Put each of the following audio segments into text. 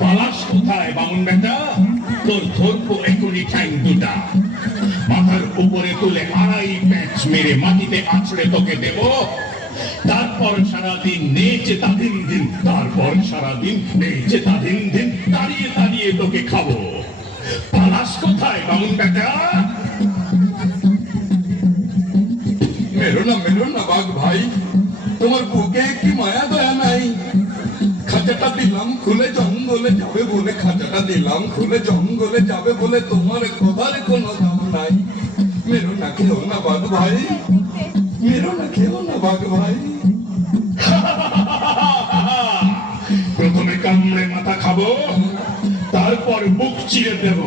পালাস কোথায়, বামুন বেটা? তোর ধরবো এখনই ঠ্যাং দুটা। মাথার উপরে তুলে আড়াই প্যাচ মেরে মাটিতে আছড়ে তোকে দেব। তারপর সারাদিন নেচে তাদিন দিন, তারপর সারাদিন নেচে তাদিন দিন, দাঁড়িয়ে দাঁড়িয়ে তোকে খাব। পালাস কোথায়, বামুন বেটা মেরো না মেরো না বাঘ ভাই, তোমার বুকে কি মায়া, দয়া নাই? খাঁচাটা দিলাম, খুলে জঙ্গলে যাবে বলে খাঁচাটা দিলাম, খুলে জঙ্গলে যাবে বলে তোমার কথার কোনো দাম নাই। মেরো না না বাঘ ভাই। ভাই। প্রথমে কামড়ে মাথা খাব, তারপর বুক চিরে দেব।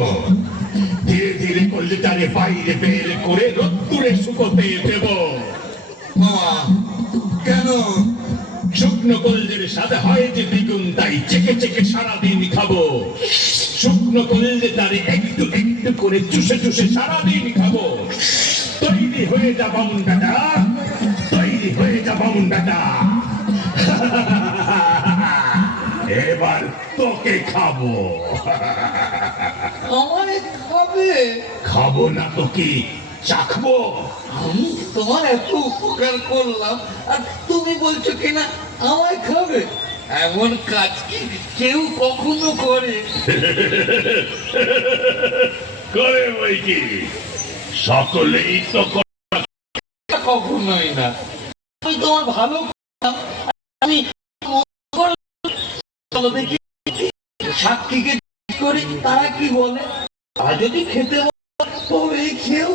ধীরে ধীরে কল্লিটারে বাইরে বের করে রোদ্দুরে শুকোতে দেব। কেন? শুকনো কলজের সাথে হয় যে দ্বিগুণ, তাই চেকে চেকে সারাদিন খাব। শুকনো কলজে তারে একটু একটু করে চুষে চুষে সারাদিন খাব। তৈরি হয়ে যা বামুন বেটা হয়ে যা বামুন বেটা এবার তোকে খাব। আমায় খাবে? খাব না তো কি? চাখবো? আমি তোমার এত উপকার করলাম আর তুমি বলছো কিনা আমায় খাবে? এমন কাজ কি কেউ কখনো করে? করে বই কি? সকলেই তো। কখনোই না। আমি তোমার ভালো আমি সাক্ষীকে করি, তারা কি বলে? আর যদি খেতে বলে তো খেয়েও।